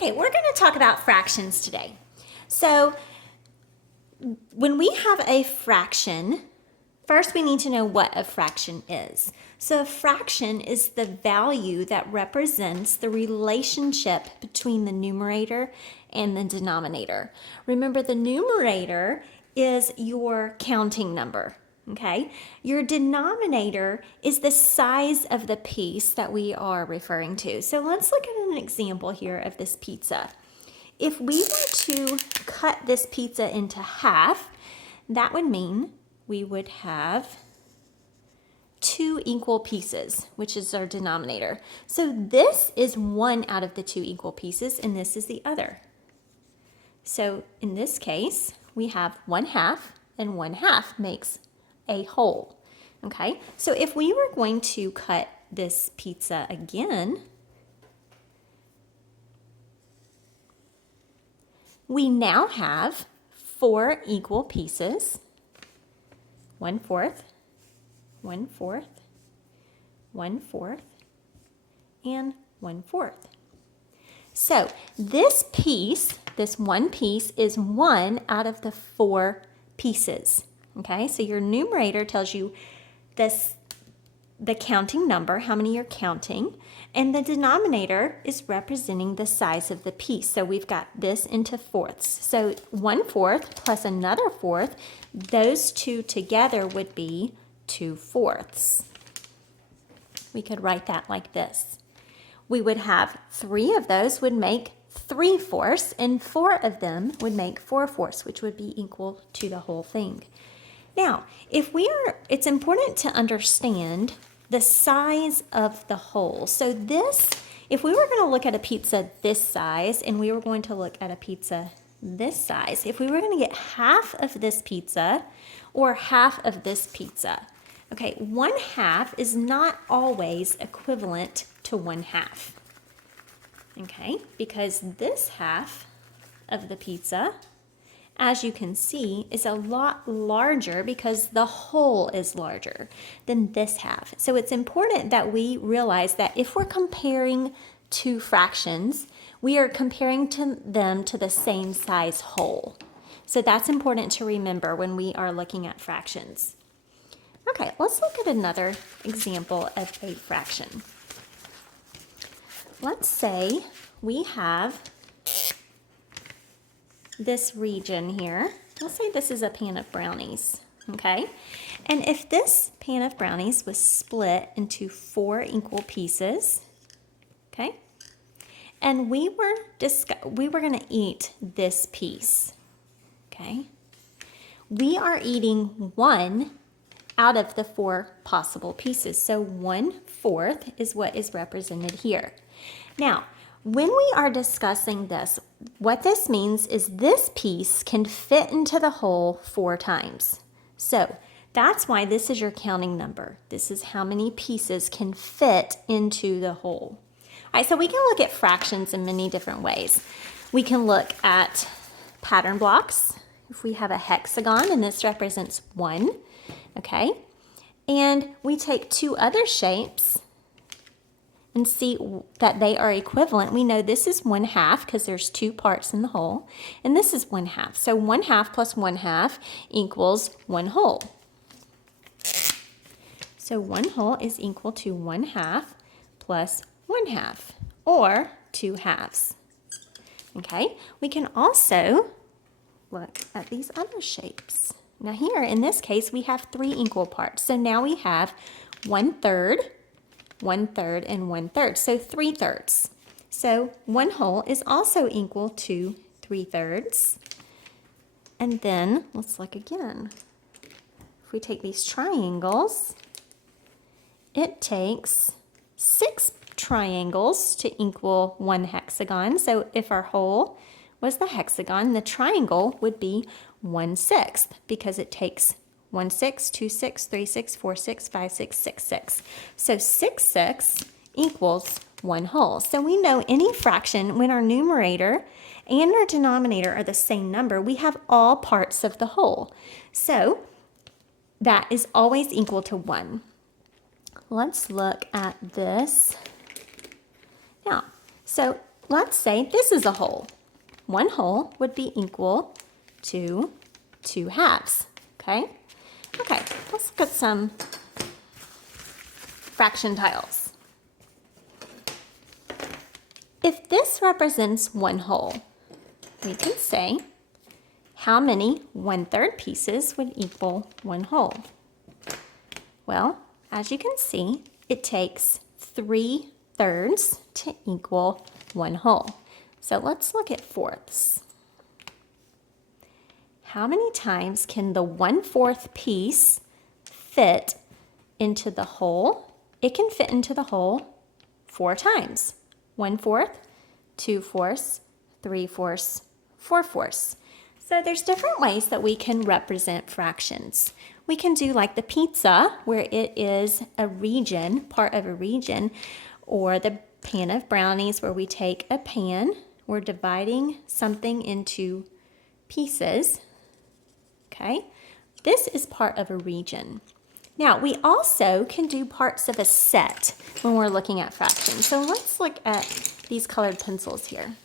Okay, we're going to talk about fractions today. So when we have a fraction, first we need to know what a fraction is. So a fraction is the value that represents the relationship between the numerator and the denominator. Remember, the numerator is your counting number. Okay, your denominator is the size of the piece that we are referring to. So let's look at an example here of this pizza. If we were to cut this pizza into half, that would mean we would have 2 equal pieces, which is our denominator. So this is one out of the 2 equal pieces, and this is the other. So in this case, we have 1/2, and 1/2 makes a whole. Okay, so if we were going to cut this pizza again, we now have 4 equal pieces, 1/4, 1/4, 1/4, and 1/4. So this piece, this one piece, is 1 out of the 4 pieces. Okay, so your numerator tells you the counting number, how many you're counting, and the denominator is representing the size of the piece. So we've got this into fourths. So 1/4 plus another fourth, those two together would be 2/4. We could write that like this. We would have 3 of those would make 3/4, and 4 of them would make 4/4, which would be equal to the whole thing. Now, it's important to understand the size of the whole. So this, if we were going to look at a pizza this size and we were going to look at a pizza this size, if we were going to get half of this pizza or half of this pizza, okay, 1/2 is not always equivalent to 1/2. Okay, because this half of the pizza, as you can see, is a lot larger because the whole is larger than this half. So it's important that we realize that if we're comparing 2 fractions, we are comparing them to the same size whole. So that's important to remember when we are looking at fractions. Okay, let's look at another example of a fraction. Let's say we have this region here. Let's say this is a pan of brownies, okay? And if this pan of brownies was split into 4 equal pieces, okay? And we were going to eat this piece, okay? We are eating 1 out of the 4 possible pieces. So 1/4 is what is represented here. Now, when we are discussing this, what this means is this piece can fit into the whole 4 times. So that's why this is your counting number. This is how many pieces can fit into the whole. All right, so we can look at fractions in many different ways. We can look at pattern blocks. If we have a hexagon and this represents 1, okay? And we take 2 other shapes and see that they are equivalent. We know this is 1/2 because there's 2 parts in the whole, and this is 1/2. So 1/2 plus 1/2 equals 1 whole. So 1 whole is equal to 1/2 plus 1/2, or 2 halves. Okay, we can also look at these other shapes. Now here, in this case, we have 3 equal parts. So now we have 1/3, 1/3, and 1/3, so 3/3. So 1 whole is also equal to 3/3. And then let's look again. If we take these triangles, it takes 6 triangles to equal 1 hexagon. So if our whole was the hexagon, the triangle would be 1/6 because it takes 1 6, 2 6, 3 6, 4 6, 5 6, 6 6. So 6 6 equals 1 whole. So we know any fraction, when our numerator and our denominator are the same number, we have all parts of the whole. So that is always equal to 1. Let's look at this. Now, so let's say this is a whole. 1 whole would be equal to 2 halves, okay? Okay, let's look at some fraction tiles. If this represents 1 whole, we can say how many 1/3 pieces would equal 1 whole? Well, as you can see, it takes 3/3 to equal 1 whole. So let's look at fourths. How many times can the 1/4 piece fit into the whole? It can fit into the whole 4 times. 1/4, 2/4, 3/4, 4/4. So there's different ways that we can represent fractions. We can do like the pizza, where it is a region, part of a region, or the pan of brownies, where we take a pan, we're dividing something into pieces, okay? This is part of a region. Now, we also can do parts of a set when we're looking at fractions. So let's look at these colored pencils here.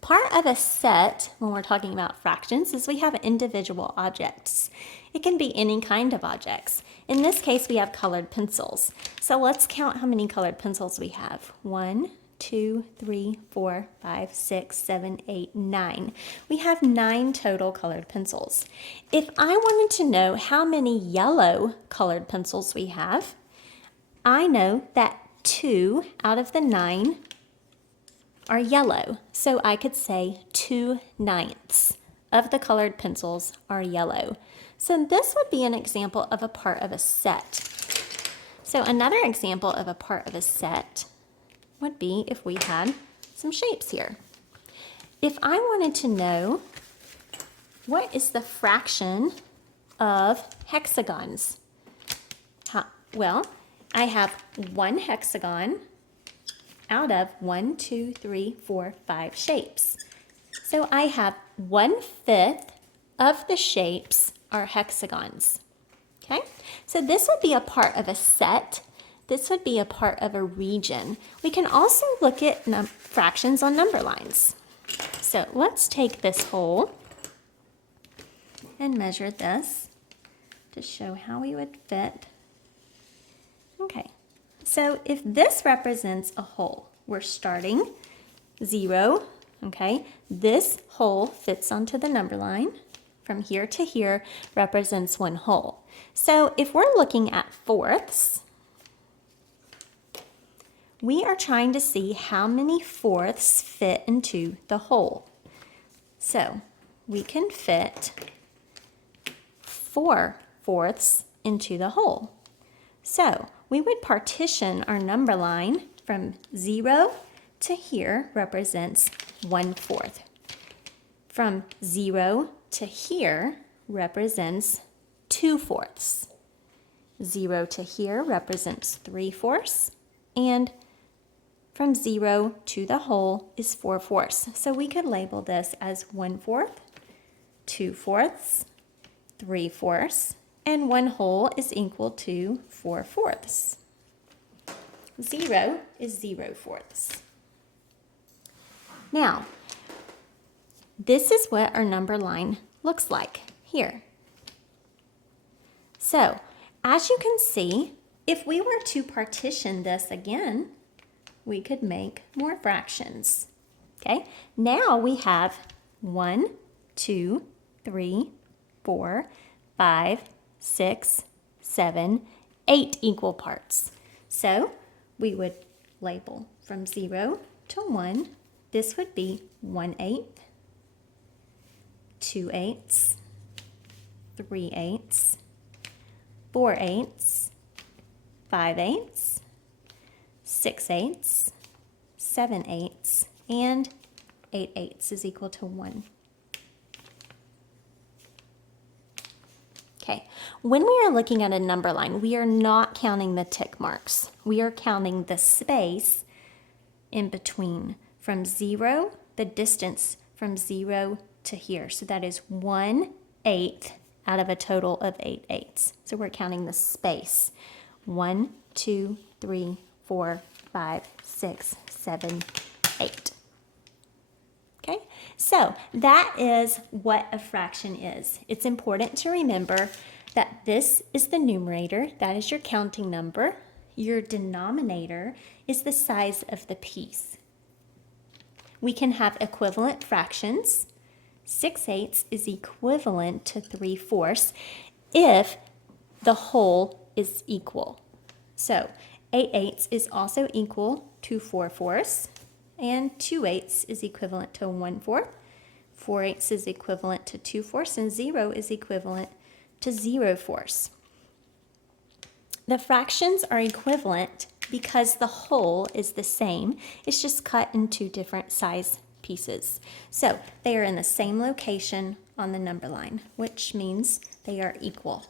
Part of a set, when we're talking about fractions, is we have individual objects. It can be any kind of objects. In this case, we have colored pencils. So let's count how many colored pencils we have. 1, 2, 3, 4, 5, 6, 7, 8, 9. We have 9 total colored pencils. If I wanted to know how many yellow colored pencils we have, I know that 2 out of the 9 are yellow. So I could say 2/9 of the colored pencils are yellow. So this would be an example of a part of a set. So another example of a part of a set would be if we had some shapes here. If I wanted to know what is the fraction of hexagons, well, I have 1 hexagon out of 1, 2, 3, 4, 5 shapes. So I have 1/5 of the shapes are hexagons. Okay, so this would be a part of a set. This would be a part of a region. We can also look at fractions on number lines. So let's take this whole and measure this to show how we would fit. Okay, so if this represents a whole, we're starting 0, okay? This whole fits onto the number line. From here to here represents 1 whole. So if we're looking at fourths, we are trying to see how many fourths fit into the whole. So we can fit 4/4 into the whole. So we would partition our number line from 0 to here represents 1/4. From 0 to here represents 2/4. 0 to here represents 3/4. And from 0 to the whole is 4/4. So we could label this as 1/4, 2/4, 3/4, and 1 whole is equal to 4/4. 0 is 0/4. Now, this is what our number line looks like here. So, as you can see, if we were to partition this again, we could make more fractions. Okay, now we have 1, 2, 3, 4, 5, 6, 7, 8 equal parts. So we would label from 0 to 1. This would be 1/8, 2/8, 3/8, 4/8, 5/8, 6/8, 7/8, and 8/8 is equal to 1. Okay, when we are looking at a number line, we are not counting the tick marks. We are counting the space in between from 0, the distance from 0 to here. So that is 1/8 out of a total of 8/8. So we're counting the space. 1, 2, 3, 4, 5, 6, 7, 8. Okay, so that is what a fraction is. It's important to remember that this is the numerator, that is your counting number. Your denominator is the size of the piece. We can have equivalent fractions. 6/8 is equivalent to 3/4 if the whole is equal. So 8/8 is also equal to 4/4, and 2/8 is equivalent to 1/4. 4/8 is equivalent to 2/4, and 0 is equivalent to 0/4. The fractions are equivalent because the whole is the same. It's just cut into different size pieces. So they are in the same location on the number line, which means they are equal.